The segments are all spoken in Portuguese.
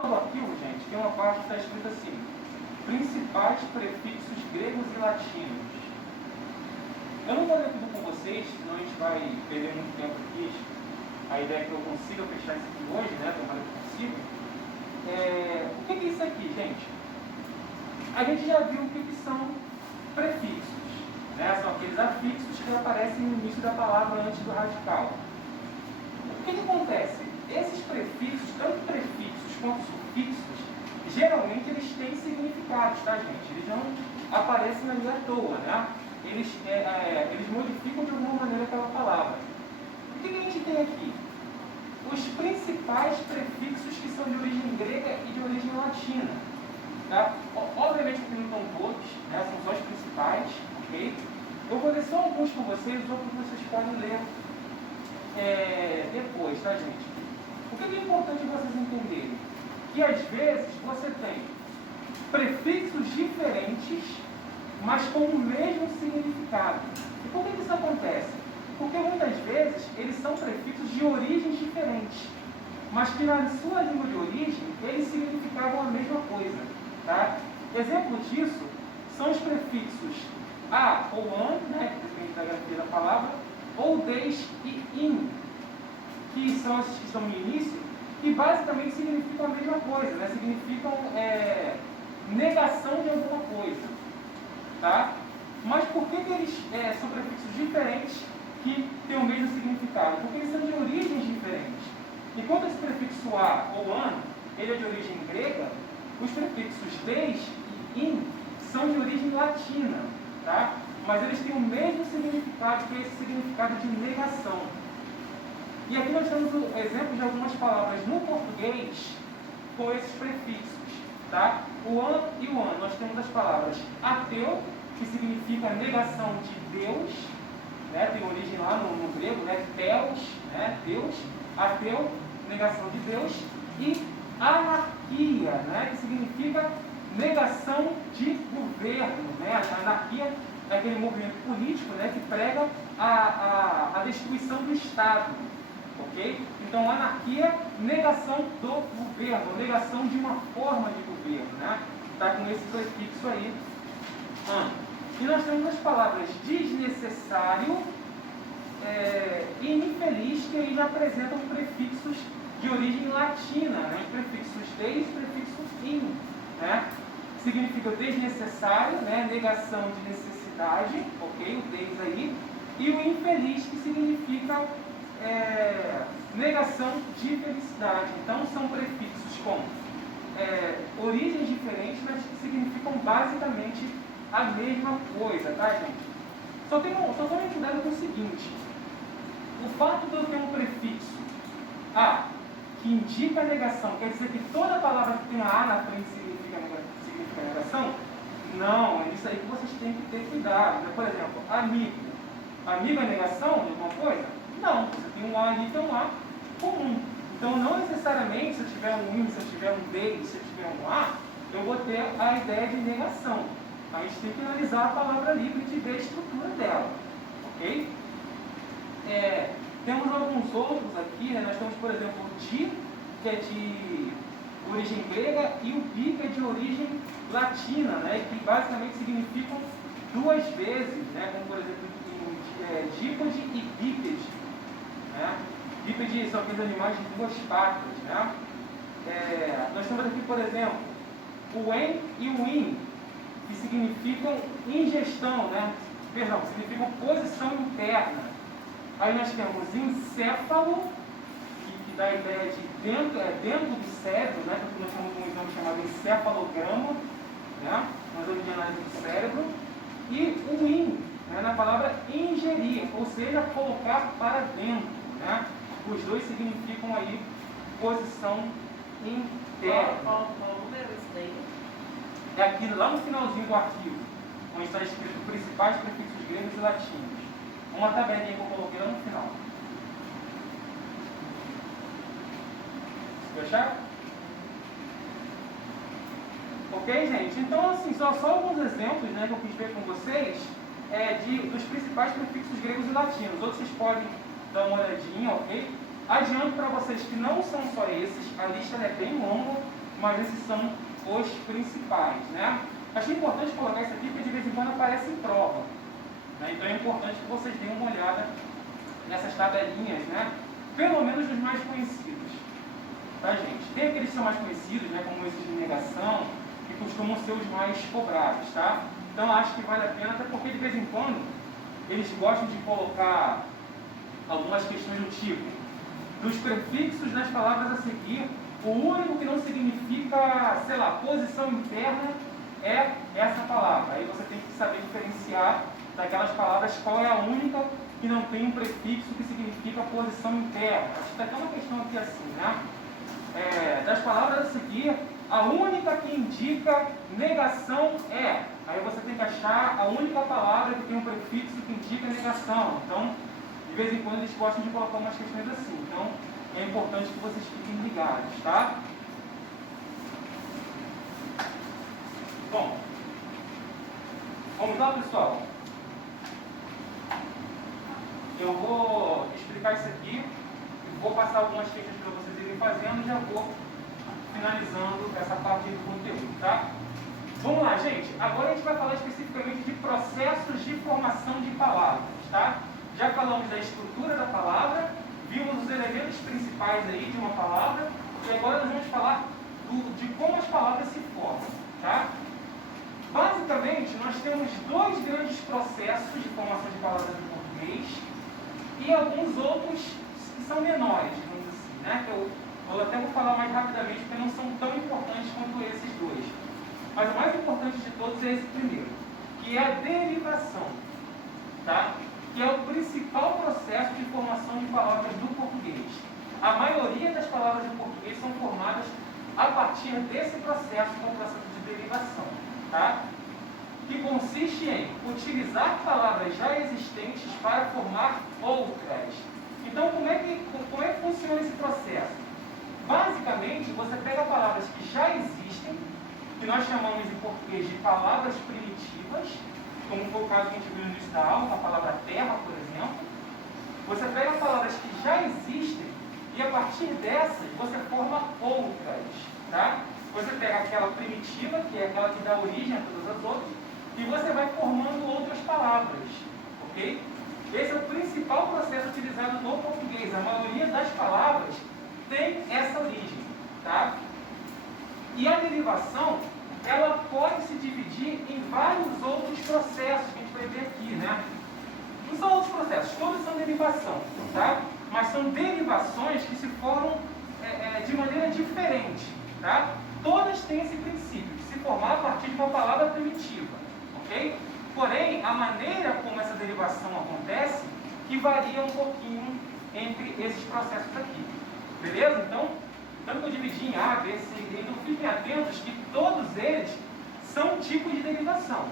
final do arquivo, gente, tem uma parte que está escrita assim: principais prefixos gregos e latinos. Eu não vou ler tudo com vocês, senão a gente vai perder muito tempo aqui. A ideia é que eu consiga fechar isso aqui hoje, né? Tomara que eu consiga. O que é isso aqui, gente? A gente já viu o que são prefixos, né? São aqueles afixos que aparecem no início da palavra antes do radical. O que acontece? Esses prefixos, tanto prefixos quanto sufixos, geralmente eles têm significados, tá, gente? Eles não aparecem ali à toa, né? Eles modificam de alguma maneira aquela palavra. O que a gente tem aqui? Os principais prefixos que são de origem grega e de origem latina. Tá? Obviamente que não estão todos, né? São só os principais, ok? Eu vou ler só alguns com vocês, os outros vocês podem ler depois, tá, gente? O que é importante vocês entenderem? Que às vezes você tem prefixos diferentes, mas com o mesmo significado. E por que isso acontece? Porque muitas vezes eles são prefixos de origens diferentes, mas que na sua língua de origem eles significavam a mesma coisa. Tá? Exemplo disso são os prefixos a ou an, né, que depende da grafia da palavra, ou des e in, que são esses que estão no início, que basicamente significam a mesma coisa, né? Significam negação de alguma coisa. Tá? Mas por que eles são prefixos diferentes que têm o mesmo significado? Porque eles são de origens diferentes. Enquanto esse prefixo a ou an, ele é de origem grega, os prefixos des e in são de origem latina. Tá? Mas eles têm o mesmo significado, que é esse significado de negação. E aqui nós temos o exemplo de algumas palavras no português com esses prefixos. Tá? O an e o an, nós temos as palavras ateu, que significa negação de Deus, né? Tem origem lá no grego, né? Theos, né? Deus, ateu, negação de Deus, e anarquia, né? Que significa negação de governo, né? A anarquia é aquele movimento político, né? Que prega a destruição do Estado, ok? Então, anarquia, negação do governo, negação de uma forma de governo, né? Está com esse prefixo aí. E nós temos as palavras desnecessário e infeliz, que aí já apresentam prefixos de origem latina, né? Os prefixos des e prefixo in, né? Significa desnecessário, né? Negação de necessidade, ok? O des aí. E o infeliz, que significa negação de felicidade. Então, são prefixos com origens diferentes, mas que significam basicamente a mesma coisa, tá, gente? Só tomem cuidado com o seguinte: o fato de eu ter um prefixo a que indica negação, quer dizer que toda palavra que tem a na frente significa negação? Não, é isso aí que vocês têm que ter cuidado, né? Por exemplo, amigo. Amigo é negação de alguma coisa? Não, você tem um A ali, tem um A comum. Então, não necessariamente, se eu tiver um in, se eu tiver um des, se eu tiver um A, eu vou ter a ideia de negação. A gente tem que analisar a palavra ali para a gente ver a estrutura dela. Ok? Temos alguns outros aqui, né? Nós temos, por exemplo, o di, que é de origem grega, e o bi, que é de origem latina, né? Que basicamente significam duas vezes, né? Como, por exemplo, dípode e bípede. Né? Bípede são aqueles animais de duas patas. Né? Nós temos aqui, por exemplo, o en e o in, que significam ingestão, né? Perdão, significam posição interna. Aí nós temos encéfalo, que dá a ideia de dentro do cérebro, né? Porque nós temos um exame chamado encefalograma, né? Uma exame de análise do cérebro. E o in, né? Na palavra ingerir, ou seja, colocar para dentro, né? Os dois significam aí posição interna. Qual número é isso daí? É aqui lá no finalzinho do arquivo, onde está escrito principais prefixos gregos e latinos. Uma tabelinha que eu coloquei lá no final. Você achar? Ok, gente? Então, assim, só alguns exemplos, né, que eu quis ver com vocês dos principais prefixos gregos e latinos. Outros vocês podem dar uma olhadinha, ok? Adianto para vocês que não são só esses, a lista é bem longa, mas esses são os principais, né? Achei importante colocar isso aqui porque de vez em quando aparece em prova, né? Então é importante que vocês deem uma olhada nessas tabelinhas, né? Pelo menos dos mais conhecidos, tá, gente? Tem aqueles que são mais conhecidos, né? Como esses de negação, que costumam ser os mais cobrados, tá? Então eu acho que vale a pena, até porque de vez em quando eles gostam de colocar algumas questões do tipo: dos prefixos das palavras a seguir, o único que não significa, sei lá, posição interna é essa palavra. Aí você tem que saber diferenciar daquelas palavras qual é a única que não tem um prefixo que significa posição interna. Acho que tem até uma questão aqui assim, né? Das palavras a seguir, a única que indica negação é. Aí você tem que achar a única palavra que tem um prefixo que indica negação. Então, de vez em quando eles gostam de colocar umas questões assim. Então, é importante que vocês fiquem ligados, tá? Bom, vamos lá, pessoal? Eu vou explicar isso aqui, vou passar algumas questões para vocês irem fazendo e já vou finalizando essa parte do conteúdo, tá? Vamos lá, gente. Agora a gente vai falar especificamente de processos de formação de palavras, tá? Já falamos da estrutura da palavra, vimos os elementos principais aí de uma palavra, e agora nós vamos falar de como as palavras se formam, tá? Basicamente, nós temos dois grandes processos de formação de palavras em português e alguns outros que são menores, digamos assim, né? Que eu até vou falar mais rapidamente, porque não são tão importantes quanto esses dois. Mas o mais importante de todos é esse primeiro, que é a derivação, tá? Que é o principal processo de formação de palavras do português. A maioria das palavras do português são formadas a partir desse processo, que é o processo de derivação, tá? Que consiste em utilizar palavras já existentes para formar outras. Então, como é que funciona esse processo? Basicamente, você pega palavras que já existem, que nós chamamos em português de palavras primitivas, como foi o caso que a gente viu no início da aula, a palavra terra, por exemplo. Você pega palavras que já existem e a partir dessas você forma outras, tá? Você pega aquela primitiva, que é aquela que dá origem a todas as outras, e você vai formando outras palavras, ok? Esse é o principal processo utilizado no português. A maioria das palavras tem essa origem, tá? E a derivação, ela pode se dividir em vários outros processos que a gente vai ver aqui, né? Não são outros processos, todos são derivação, tá? Mas são derivações que se formam de maneira diferente, tá? Todas têm esse princípio, de se formar a partir de uma palavra primitiva, ok? Porém, a maneira como essa derivação acontece, que varia um pouquinho entre esses processos aqui, beleza? Então, tanto que eu dividi em A, B, C e D, então fiquem atentos que todos eles são tipos de derivação,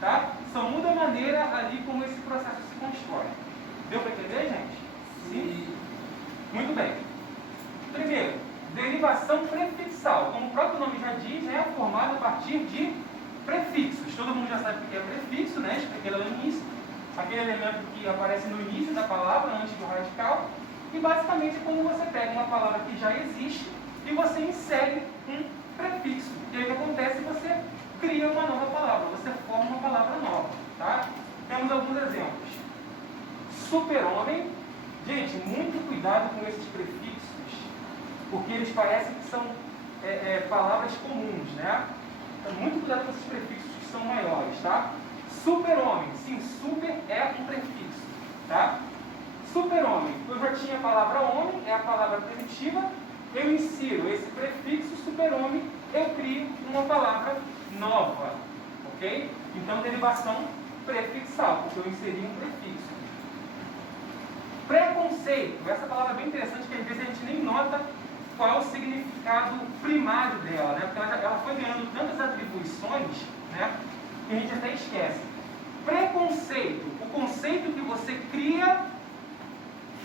tá? Só muda a maneira ali como esse processo se constrói. Deu para entender, gente? Sim? Muito bem. Primeiro, derivação prefixal. Como o próprio nome já diz, é formada a partir de prefixos. Todo mundo já sabe o que é prefixo, né? Expliquei lá no início. Aquele elemento que aparece no início da palavra, antes do radical. E basicamente é quando você pega uma palavra que já existe e você insere um prefixo. E aí o que acontece? Você cria uma nova palavra, você forma uma palavra nova, tá? Temos alguns exemplos. Super-homem. Gente, muito cuidado com esses prefixos, porque eles parecem que são palavras comuns, né? Então, muito cuidado com esses prefixos que são maiores, tá? Super-homem. Sim, super é um prefixo, tá? Super-homem, eu já tinha a palavra homem, é a palavra primitiva, eu insiro esse prefixo super-homem, eu crio uma palavra nova, ok? Então, derivação prefixal, porque eu inseri um prefixo. Preconceito, essa palavra é bem interessante, que às vezes a gente nem nota qual é o significado primário dela, né? Porque ela foi ganhando tantas atribuições, né, que a gente até esquece. Preconceito, o conceito que você cria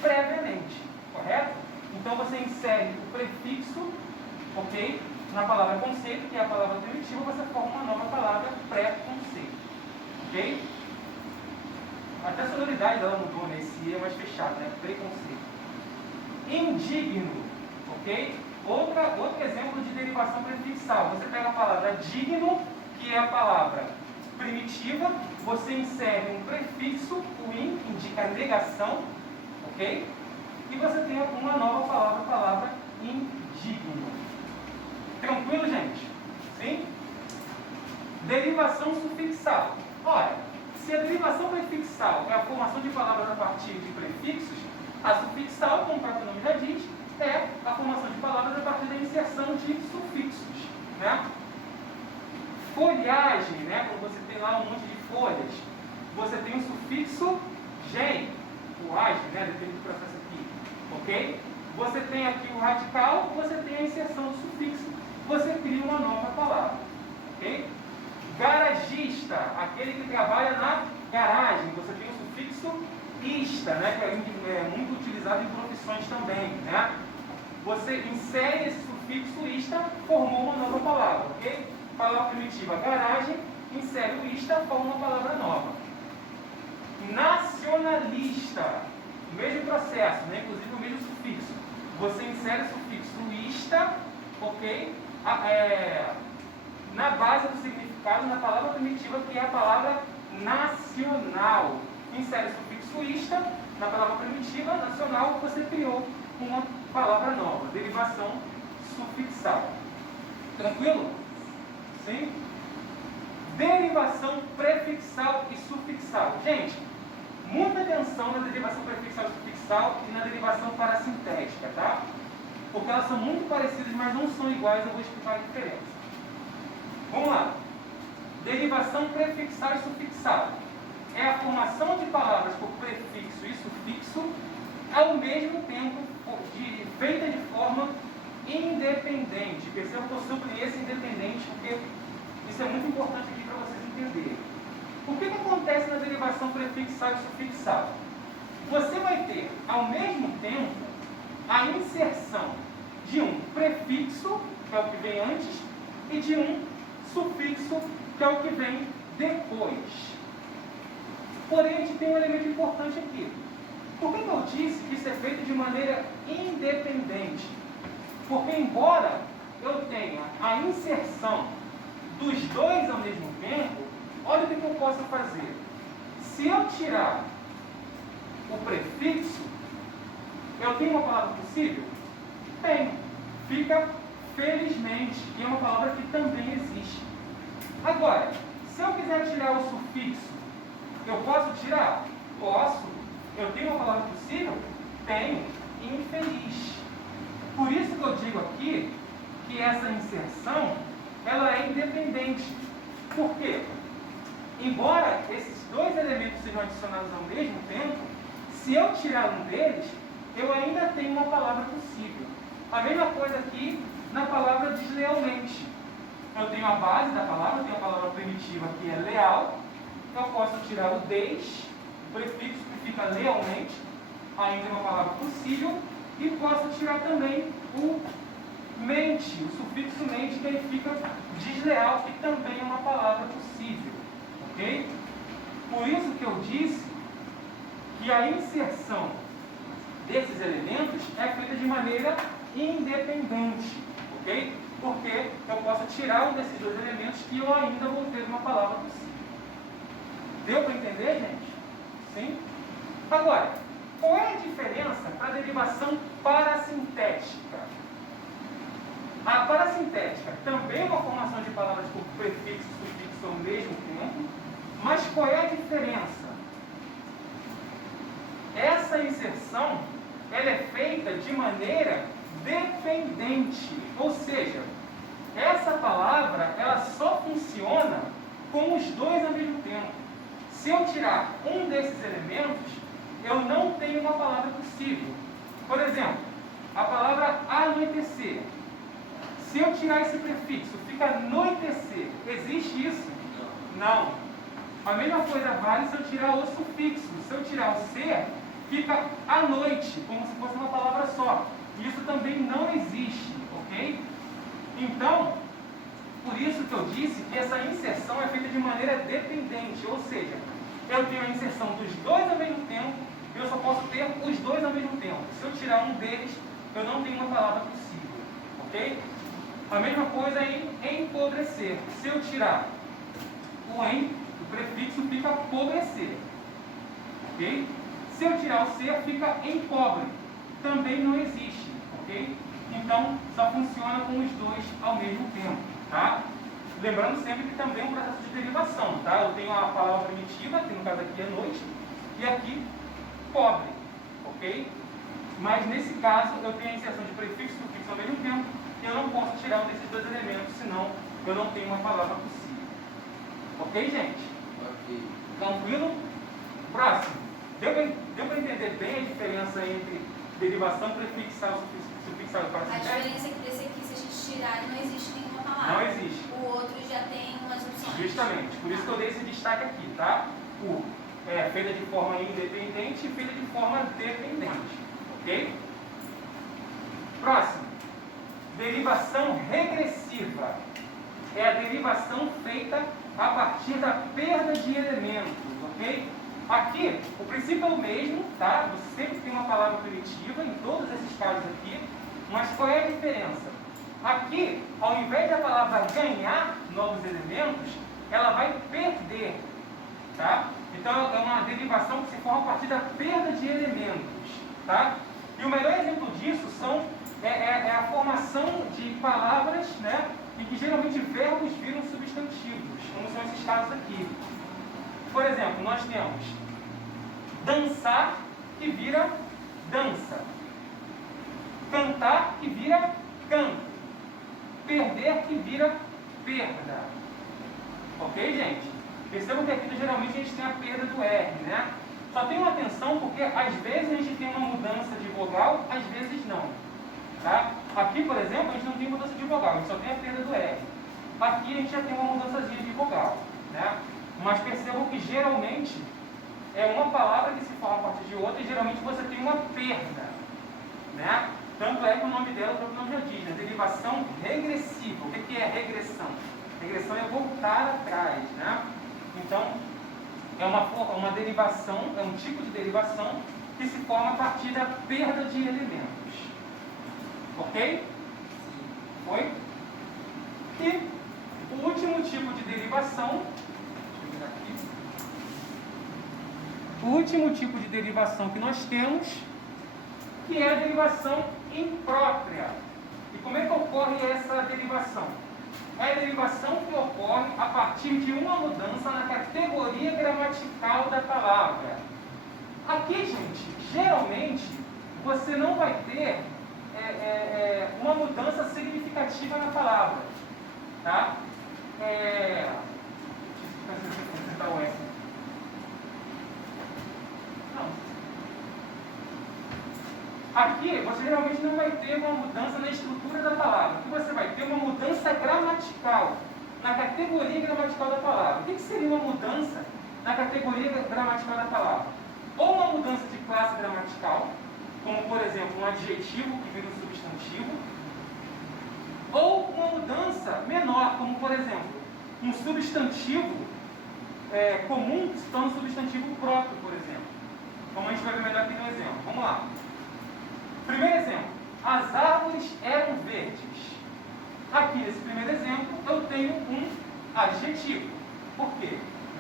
previamente, correto? Então você insere o prefixo, ok? Na palavra conceito, que é a palavra primitiva, você forma uma nova palavra pré-conceito, ok? Até a sonoridade dela mudou, né? Esse é mais fechado, né? Preconceito. Indigno, ok? Outro exemplo de derivação prefixal. Você pega a palavra digno, que é a palavra primitiva, você insere um prefixo, o in, que indica negação, ok? E você tem uma nova palavra, a palavra indigno. Tranquilo, gente? Sim? Derivação sufixal. Olha, se a derivação prefixal é a formação de palavras a partir de prefixos, a sufixal, como o próprio nome já diz, é a formação de palavras a partir da inserção de sufixos, né? Folhagem, né? Quando você tem lá um monte de folhas, você tem o sufixo gen, o age, né? Depende do processo aqui, ok? Você tem aqui o radical, você tem a inserção do sufixo, você cria uma nova palavra, ok? Garagista, aquele que trabalha na garagem, você tem o sufixo ista, né? Que é muito utilizado em profissões também, né? Você insere esse sufixo ista, formou uma nova palavra, ok? Palavra primitiva, garagem, insere o ista, forma uma palavra nova. Nacionalista, o mesmo processo, né? Inclusive o mesmo sufixo. Você insere o sufixo ista, ok? Na base do significado, na palavra primitiva, que é a palavra nacional. Insere o sufixo ista, na palavra primitiva, nacional, você criou uma palavra nova, derivação sufixal. Tranquilo? Sim? Derivação prefixal e sufixal. Gente, muita atenção na derivação prefixal e sufixal e na derivação parassintética, tá? Porque elas são muito parecidas, mas não são iguais, eu vou explicar a diferença. Vamos lá. Derivação prefixal e sufixal é a formação de palavras por prefixo e sufixo ao mesmo tempo feita de forma independente. Perceba que eu subliniei esse independente porque isso é muito importante aqui para vocês entenderem. O que acontece na derivação prefixal e sufixal? Você vai ter, ao mesmo tempo, a inserção de um prefixo, que é o que vem antes, e de um sufixo, que é o que vem depois. Porém, a gente tem um elemento importante aqui. Por que eu disse que isso é feito de maneira independente? Porque, embora eu tenha a inserção dos dois ao mesmo tempo, olha o que eu posso fazer. Se eu tirar o prefixo, eu tenho uma palavra possível? Tenho. Fica felizmente, que é uma palavra que também existe. Agora, se eu quiser tirar o sufixo, eu posso tirar? Posso. Eu tenho uma palavra possível? Tenho. Infeliz. Por isso que eu digo aqui que essa inserção ela é independente. Por quê? Embora esses dois elementos sejam adicionados ao mesmo tempo, se eu tirar um deles, eu ainda tenho uma palavra possível. A mesma coisa aqui na palavra deslealmente. Eu tenho a base da palavra, eu tenho a palavra primitiva que é leal. Eu posso tirar o des, o prefixo que fica lealmente, ainda é uma palavra possível, e posso tirar também o mente, o sufixo mente, que aí fica desleal, que também é uma palavra possível. Ok? Por isso que eu disse que a inserção desses elementos é feita de maneira independente. Ok? Porque eu posso tirar um desses dois elementos que eu ainda vou ter uma palavra possível. Deu para entender, gente? Sim? Agora, qual é a diferença para a derivação parassintética? A parassintética também é uma formação de palavras por prefixo e sufixo ao mesmo tempo, mas qual é a diferença? Essa inserção ela é feita de maneira dependente, ou seja, essa palavra ela só funciona com os dois ao mesmo tempo. Se eu tirar um desses elementos, eu não tenho uma palavra possível. Por exemplo, a palavra anoitecer. Se eu tirar esse prefixo, fica anoitecer. Existe isso? Não. A mesma coisa vale se eu tirar o sufixo. Se eu tirar o ser, fica à noite, como se fosse uma palavra só. Isso também não existe, ok? Então, por isso que eu disse que essa inserção é feita de maneira dependente, ou seja, eu tenho a inserção dos dois ao mesmo tempo, eu só posso ter os dois ao mesmo tempo. Se eu tirar um deles, eu não tenho uma palavra possível, Ok? A mesma coisa em empobrecer. Se eu tirar o em, o prefixo fica pobrecer. Ok? Se eu tirar o ser, fica empobre. Também não existe. Ok? Então, só funciona com os dois ao mesmo tempo. Tá? Lembrando sempre que também é um processo de derivação. Tá? Eu tenho a palavra primitiva, que no caso aqui é noite, e aqui pobre. Ok? Mas nesse caso, eu tenho a inserção de prefixo e sufixo ao mesmo tempo, e eu não posso tirar um desses dois elementos, senão eu não tenho uma palavra possível. Ok, gente? Ok. Tranquilo? Próximo. Deu para entender bem a diferença entre derivação prefixal, sufixal e A participio? diferença é que desse aqui, se a gente tirar, não existe nenhuma palavra. Não existe. O outro já tem umas opções. Justamente. Por isso que eu dei esse destaque aqui, tá? O feita de forma independente e feita de forma dependente. Ok? Próximo. Derivação regressiva. É a derivação feita a partir da perda de elementos. Ok? Aqui, o princípio é o mesmo, tá? Você sempre tem uma palavra primitiva em todos esses casos aqui, mas qual é a diferença? Aqui, ao invés da palavra ganhar novos elementos, ela vai perder, tá? Então, é uma derivação que se forma a partir da perda de elementos, tá? E o melhor exemplo disso é a formação de palavras, né, em que geralmente verbos viram substantivos, como são esses casos aqui. Por exemplo, nós temos dançar, que vira dança. Cantar, que vira canto. Perder, que vira perda. Ok, gente? Percebam que aqui geralmente a gente tem a perda do R, né? Só tenham atenção porque às vezes a gente tem uma mudança de vogal, às vezes não. Tá? Aqui, por exemplo, a gente não tem mudança de vogal, a gente só tem a perda do R. Aqui a gente já tem uma mudançazinha de vogal, né? Mas percebam que geralmente é uma palavra que se forma a partir de outra e geralmente você tem uma perda, né? Tanto é que o nome dela, o próprio nome já diz, né? Derivação regressiva. O que é regressão? Regressão é voltar atrás, né? Então, é uma derivação, é um tipo de derivação que se forma a partir da perda de elementos. Ok? Foi? E o último tipo de derivação, deixa eu virar aqui. O último tipo de derivação que nós temos, que é a derivação imprópria. E como é que ocorre essa derivação? É a derivação que ocorre a partir de uma mudança na categoria gramatical da palavra. Aqui, gente, geralmente, você não vai ter uma mudança significativa na palavra. Tá? Deixa eu acrescentar o S. Não. Aqui, você geralmente não vai ter uma mudança na estrutura da palavra. Aqui você vai ter uma mudança gramatical, na categoria gramatical da palavra. O que seria uma mudança na categoria gramatical da palavra? Ou uma mudança de classe gramatical, como por exemplo um adjetivo que vira um substantivo, ou uma mudança menor, como por exemplo um substantivo comum se torna um substantivo próprio, por exemplo. Como a gente vai ver melhor aqui no exemplo. Vamos lá. Primeiro exemplo, as árvores eram verdes. Aqui nesse primeiro exemplo eu tenho um adjetivo. Por quê?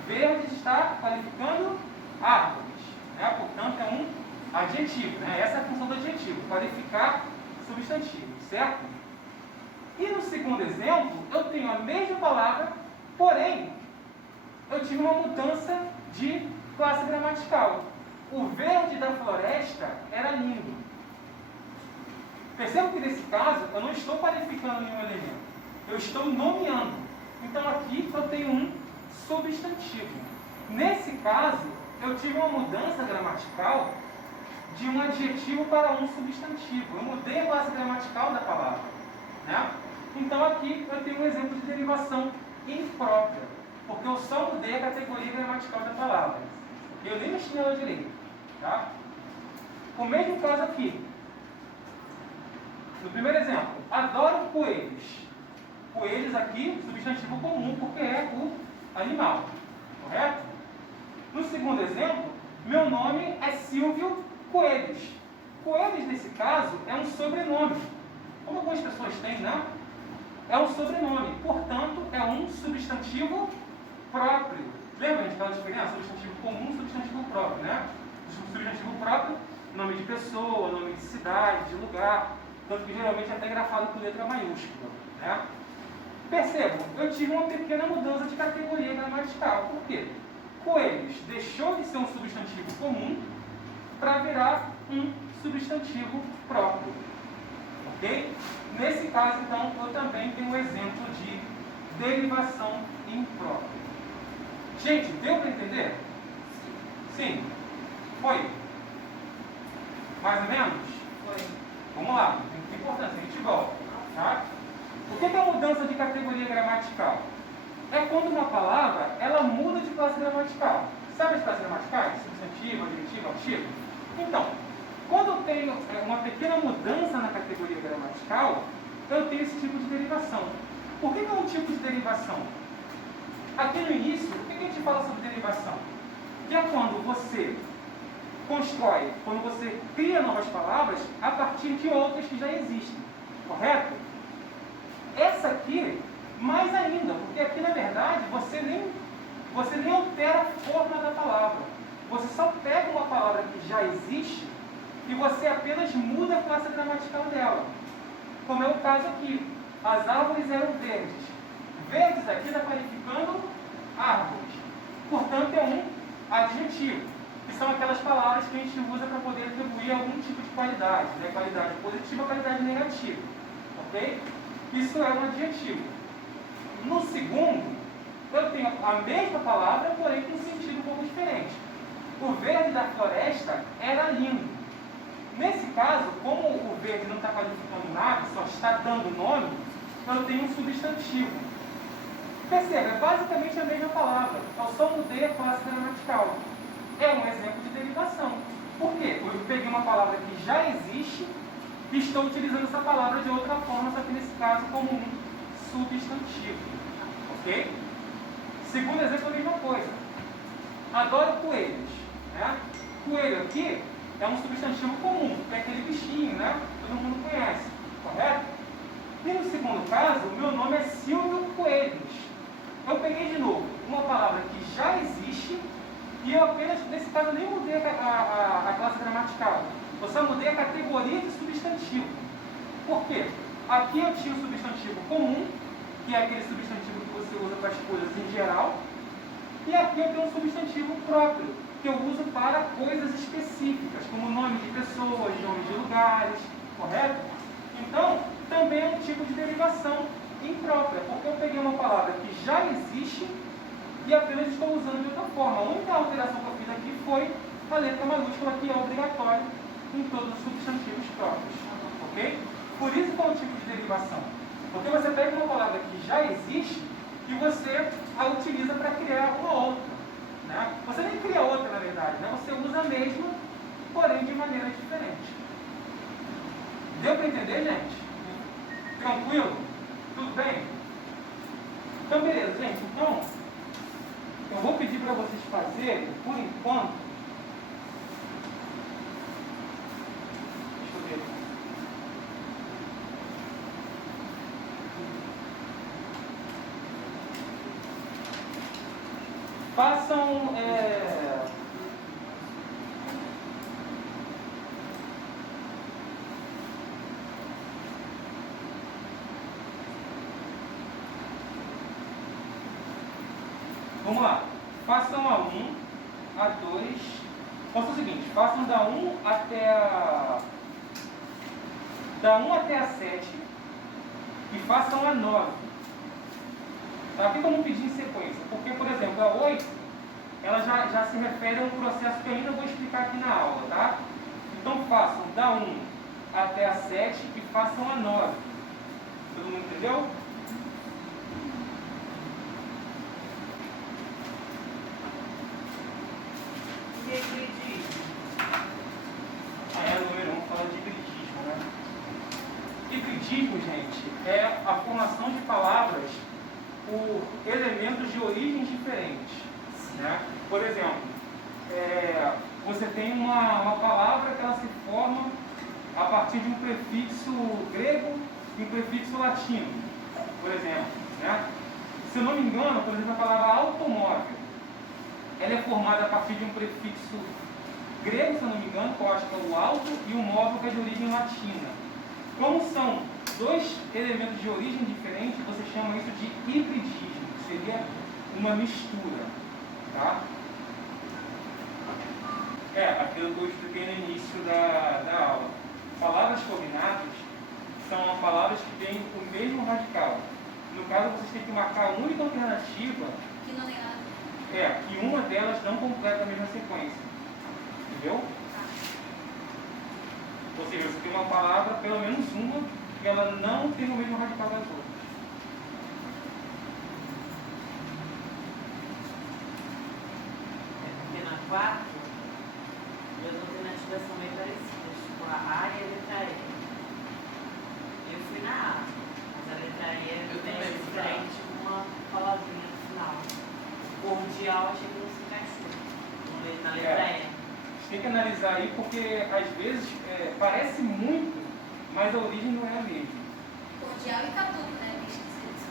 Verdes está qualificando árvores, né? Portanto é um adjetivo, né? Essa é a função do adjetivo, qualificar substantivo, certo? E no segundo exemplo eu tenho a mesma palavra, porém eu tive uma mudança de classe gramatical. O verde da floresta era lindo. Perceba que nesse caso eu não estou qualificando nenhum elemento, eu estou nomeando. Então aqui eu tenho um substantivo. Nesse caso, eu tive uma mudança gramatical de um adjetivo para um substantivo. Eu mudei a classe gramatical da palavra, né? Então aqui eu tenho um exemplo de derivação imprópria, porque eu só mudei a categoria gramatical da palavra. Eu nem mexi nela direito, tá? O mesmo caso aqui. No primeiro exemplo, adoro coelhos. Coelhos aqui, substantivo comum, porque é o animal, correto? No segundo exemplo, meu nome é Silvio Coelhos. Coelhos, nesse caso, é um sobrenome. como algumas pessoas têm, né? É um sobrenome, portanto, é um substantivo próprio. Lembra de aquela diferença? Substantivo comum, substantivo próprio, né? Substantivo próprio, nome de pessoa, nome de cidade, de lugar, tanto que geralmente é até grafado com letra maiúscula, né? Percebam, eu tive uma pequena mudança de categoria gramatical. Por quê? Coelhos deixou de ser um substantivo comum para virar um substantivo próprio. Ok? Nesse caso, então, eu também tenho um exemplo de derivação imprópria. Gente, deu para entender? Sim. Foi? Mais ou menos? Foi. Vamos lá, é importante, a gente volta. Tá? O que é a mudança de categoria gramatical? É quando uma palavra ela muda de classe gramatical. Sabe as classes gramaticais? Substantivo, adjetivo, artigo? Então, quando eu tenho uma pequena mudança na categoria gramatical, eu tenho esse tipo de derivação. Por que é um tipo de derivação? Aqui no início, o que a gente fala sobre derivação? Que é quando você constrói, quando você cria novas palavras a partir de outras que já existem. Correto? Essa aqui, mais ainda, porque aqui na verdade você nem altera a forma da palavra. Você só pega uma palavra que já existe e você apenas muda a classe gramatical dela. Como é o caso aqui. As árvores eram verdes. Verdes aqui está qualificando árvores. Portanto, é um adjetivo, que são aquelas palavras que a gente usa para poder atribuir algum tipo de qualidade, né? Qualidade positiva, qualidade negativa. Ok? Isso é um adjetivo. No segundo, eu tenho a mesma palavra, porém com um sentido um pouco diferente. O verde da floresta era lindo. Nesse caso, como o verde não está qualificando nada, só está dando nome, eu tenho um substantivo. Perceba, é basicamente a mesma palavra. Eu só mudei a classe gramatical. É um exemplo de derivação. Por quê? Eu peguei uma palavra que já existe e estou utilizando essa palavra de outra forma, só que nesse caso como um substantivo. Ok? Segundo exemplo, a mesma coisa. Adoro coelhos. Né? Coelho aqui é um substantivo comum, que é aquele bichinho, né? Todo mundo conhece. Correto? E no segundo caso, o meu nome é Silvio Coelhos. Eu peguei de novo uma palavra que já existe e eu apenas, nesse caso, nem mudei a classe gramatical. Eu só mudei a categoria de substantivo. Por quê? Aqui eu tinha o substantivo comum, que é aquele substantivo que você usa para as coisas em geral. E aqui eu tenho um substantivo próprio, que eu uso para coisas específicas, como nome de pessoas, nome de lugares, correto? Então, também é um tipo de derivação imprópria, porque eu peguei uma palavra que já existe e apenas estou usando de outra forma. A única alteração que eu fiz aqui foi a letra maiúscula, que é obrigatória em todos os substantivos próprios. Ok? Por isso que é um tipo de derivação. Porque você pega uma palavra que já existe e você a utiliza para criar uma outra. Né? Você nem cria outra, na verdade. Né? Você usa a mesma, porém de maneira diferente. Deu para entender, gente? Tranquilo? Tudo bem? Então, beleza, gente. Então, eu vou pedir para vocês fazerem, por enquanto, deixa eu ver. Façam vamos lá, façam a 1, a 2, façam o seguinte, façam da 1 até a 7 e façam a 9. Tá? Aqui como pedir em sequência, porque, por exemplo, a 8, ela já se refere a um processo que eu ainda vou explicar aqui na aula, tá? Então façam da 1 até a 7 e façam a 9. Todo mundo entendeu? E hibridismo? Aí a número 1 fala de hibridismo, né? Hibridismo, gente, é a formação de palavras por elementos de origens diferentes. Né? Por exemplo, você tem uma palavra que ela se forma a partir de um prefixo grego um prefixo latino, por exemplo, né? Se eu não me engano, por exemplo, a palavra automóvel, ela é formada a partir de um prefixo grego, se eu não me engano, que eu acho que é o auto, e o móvel, que é de origem latina. Como são dois elementos de origem diferente, você chama isso de hibridismo, que seria uma mistura, tá? Aquilo que eu expliquei no início da aula. Palavras cognatas são palavras que têm o mesmo radical. No caso, vocês têm que marcar a única alternativa Que não tem nada a ver. que uma delas não completa a mesma sequência. Entendeu? Tá. Ou seja, você tem uma palavra, pelo menos uma, que ela não tem o mesmo radical das outras. Porque na 4, as alternativas são bem parecidas, tipo a A e a letra E. Eu fui na A, mas a letra E é bem diferente, uma palavrinha no final. Cordial, achei que não se encaixou na letra E. Você tem que analisar aí, porque às vezes parece muito, mas a origem não é a mesma. Cordial e caduco, né? Bem esquisito.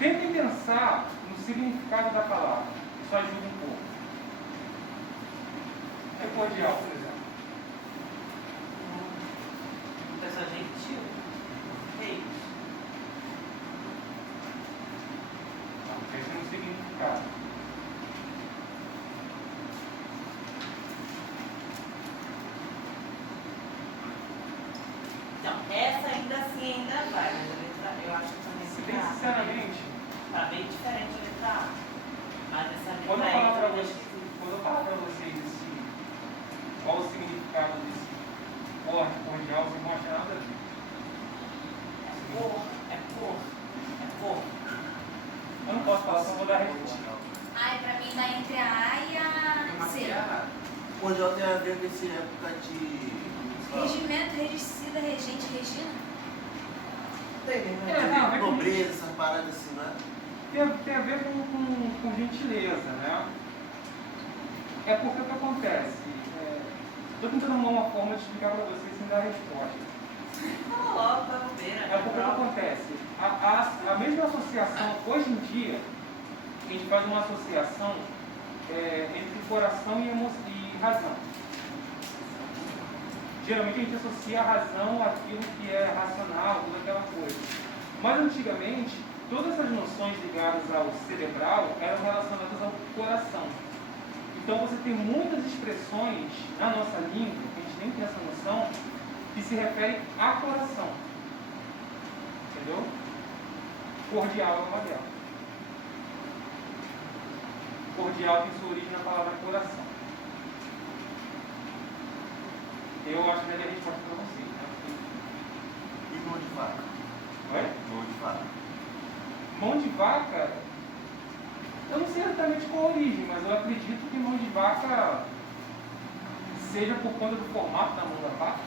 Tentem pensar no significado da palavra. Isso ajuda um pouco. É cordial, por exemplo. Uma pessoa gentil. Reis. Esse é um significado. Então, essa ainda assim ainda vai, mas a letra eu acho que também Se se bem sinceramente, tá bem diferente a letra A. Mas essa letra quando eu E falar para também vocês, qual o significado desse cordial, vocês vão achar nada a ver. é cor. Eu não posso falar, só vou dar a resposta. Ai, pra mim tá entre a A e a C. Cordial tem a ver com essa época de... Regimento, regicida, regente, regina. Tem, né? Nobreza, essa parada assim, né? Tem a ver com gentileza, né? É porque o que acontece? Estou tentando arrumar uma forma de explicar para vocês sem dar a resposta. Fala logo da bobeira. É porque o que acontece? A mesma associação, hoje em dia, a gente faz uma associação entre coração e razão. Geralmente a gente associa a razão àquilo que é racional, toda aquela coisa. Mas antigamente, todas essas noções ligadas ao cerebral eram relacionadas ao coração. Então você tem muitas expressões na nossa língua, que a gente nem tem essa noção, que se referem a coração. Entendeu? Cordial é uma delas. Cordial tem sua origem na palavra coração. Eu acho que daria a resposta para vocês, né? E mão de vaca? Oi? Mão de vaca. Mão de vaca, eu não sei exatamente qual a origem, mas eu acredito que mão de vaca seja por conta do formato da mão da vaca,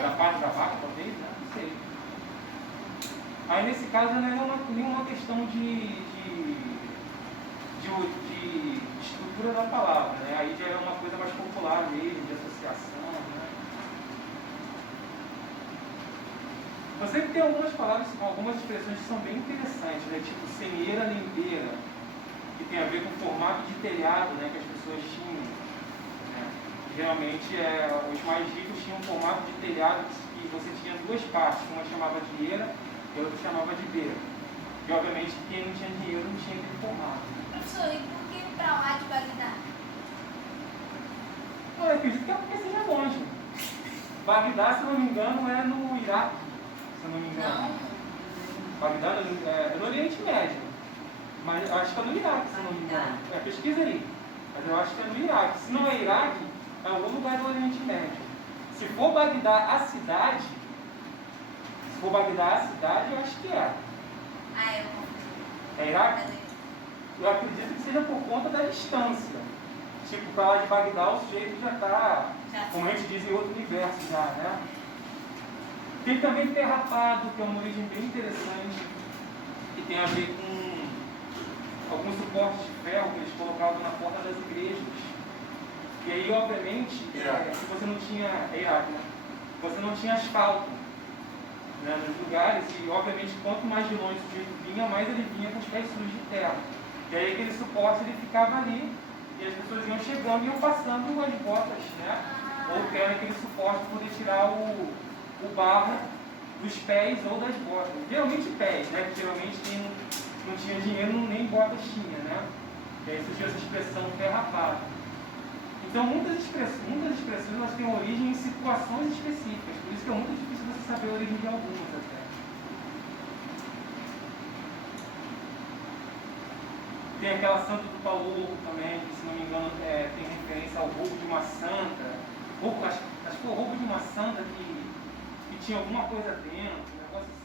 da parte da vaca, talvez, né? Não sei. Aí nesse caso não é nenhuma questão de estrutura da palavra, né? Aí já é uma coisa mais popular mesmo, de associação, né? Eu sei que tem algumas palavras, algumas expressões que são bem interessantes, né? Tipo semeira, limpeira, que tem a ver com o formato de telhado, né? Que as pessoas tinham. Né? Geralmente, os mais ricos tinham um formato de telhado que você tinha duas partes, uma chamava de eira e a outra chamava de beira. E obviamente quem não tinha dinheiro não tinha aquele formato. Professor, e por que pra lá de Bagdá? Eu acredito que é porque seja longe. Bagdá, se não me engano, é no Iraque. Se eu não me engano. Não. Bagdá é no Oriente Médio. Mas eu acho que é no Iraque, se eu não me engano. Pesquisa aí. Mas eu acho que é no Iraque. Se não é Iraque, é algum lugar do Oriente Médio. Se for Bagdá a cidade, eu acho que é. Ah, eu É Iraque? Eu acredito que seja por conta da distância. Tipo, para lá de Bagdá, o sujeito já está, como a gente diz, em outro universo já, né? Tem também terrapado, que é uma origem bem interessante, que tem a ver com alguns suportes de ferro que eles colocavam na porta das igrejas. E aí, obviamente, se você não tinha, né? Você não tinha asfalto. né, nos lugares, e obviamente quanto mais de longe o sujeito vinha, mais ele vinha com os pés sujos de terra. E aí aquele suporte ele ficava ali, e as pessoas iam chegando e iam passando as botas, né? Ou o pé naquele suporte para poder tirar o barro dos pés ou das botas. Geralmente pés, né? Porque geralmente quem não tinha dinheiro nem botas tinha, né? E aí surgiu essa expressão pé rapado. Então muitas expressões elas têm origem em situações específicas, por isso que é muito difícil você saber a origem de algumas até. Tem aquela santa do pau louco também, que se não me engano tem referência ao roubo de uma santa. Acho que foi o roubo de uma santa que tinha alguma coisa dentro, um negócio